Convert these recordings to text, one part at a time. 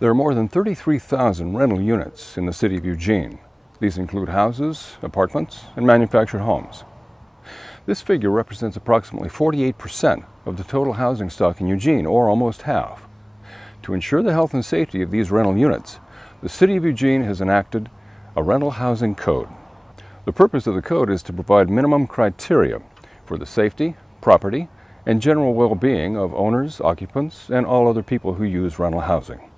There are more than 33,000 rental units in the city of Eugene. These include houses, apartments, and manufactured homes. This figure represents approximately 48% of the total housing stock in Eugene, or almost half. To ensure the health and safety of these rental units, the city of Eugene has enacted a rental housing code. The purpose of the code is to provide minimum criteria for the safety, property, and general well-being of owners, occupants, and all other people who use rental housing.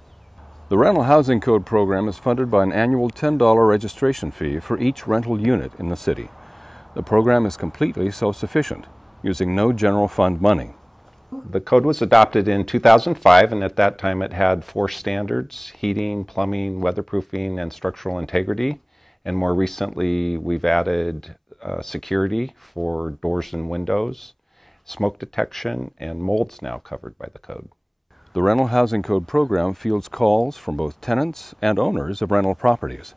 The Rental Housing Code program is funded by an annual $10 registration fee for each rental unit in the city. The program is completely self-sufficient, using no general fund money. The code was adopted in 2005, and at that time it had 4 standards: heating, plumbing, weatherproofing, and structural integrity. And more recently, we've added security for doors and windows, smoke detection, and mold's now covered by the code. The Rental Housing Code program fields calls from both tenants and owners of rental properties.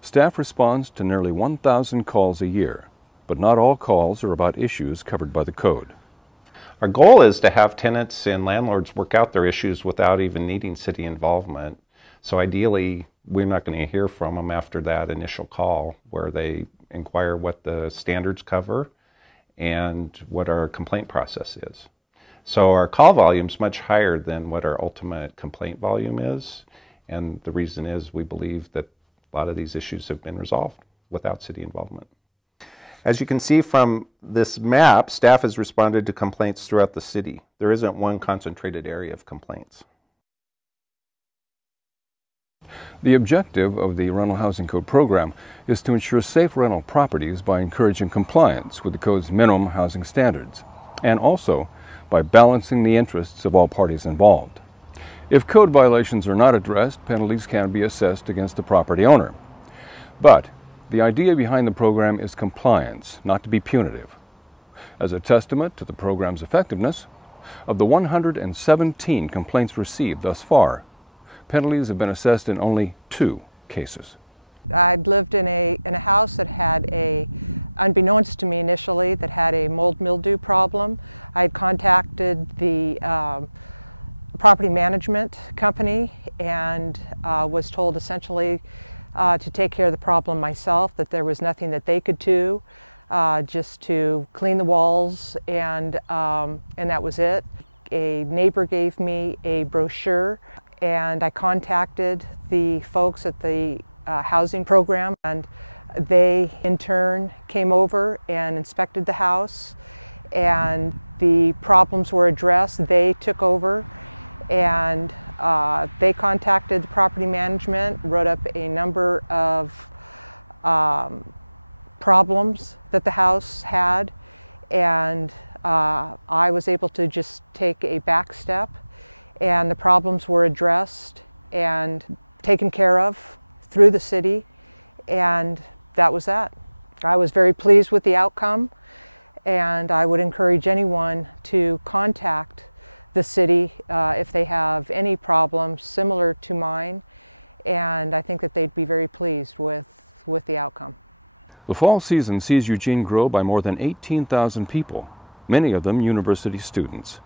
Staff responds to nearly 1,000 calls a year, but not all calls are about issues covered by the code. Our goal is to have tenants and landlords work out their issues without even needing city involvement. So ideally, we're not going to hear from them after that initial call where they inquire what the standards cover and what our complaint process is. So our call volume is much higher than what our ultimate complaint volume is. And the reason is we believe that a lot of these issues have been resolved without city involvement. As you can see from this map, staff has responded to complaints throughout the city. There isn't one concentrated area of complaints. The objective of the Rental Housing Code program is to ensure safe rental properties by encouraging compliance with the code's minimum housing standards, and also by balancing the interests of all parties involved. If code violations are not addressed, penalties can be assessed against the property owner. But the idea behind the program is compliance, not to be punitive. As a testament to the program's effectiveness, of the 117 complaints received thus far, penalties have been assessed in only 2 cases. I'd lived in a house that had unbeknownst to me initially, that had a mold mildew problem. I had contacted the property management company and was told essentially to take care of the problem myself, that there was nothing that they could do, just to clean the walls, and that was it. A neighbor gave me a brochure, and I contacted the folks at the housing program, and they in turn came over and inspected the house, and the problems were addressed. They took over and they contacted the property management, wrote up a number of problems that the house had, and I was able to just take a back step, and the problems were addressed and taken care of through the city, and that was that. I was very pleased with the outcome, and I would encourage anyone to contact the city if they have any problems similar to mine, and I think that they'd be very pleased with the outcome. The fall season sees Eugene grow by more than 18,000 people, many of them university students.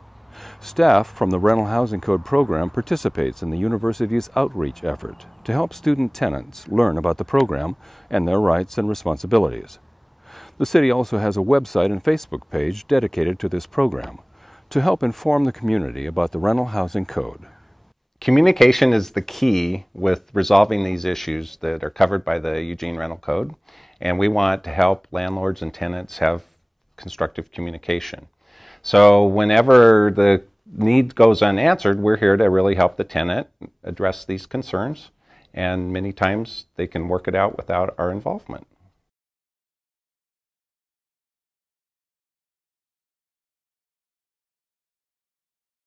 Staff from the Rental Housing Code program participates in the university's outreach effort to help student tenants learn about the program and their rights and responsibilities. The city also has a website and Facebook page dedicated to this program to help inform the community about the Rental Housing Code. Communication is the key with resolving these issues that are covered by the Eugene Rental Code, and we want to help landlords and tenants have constructive communication. So whenever the need goes unanswered, we're here to really help the tenant address these concerns, and many times they can work it out without our involvement.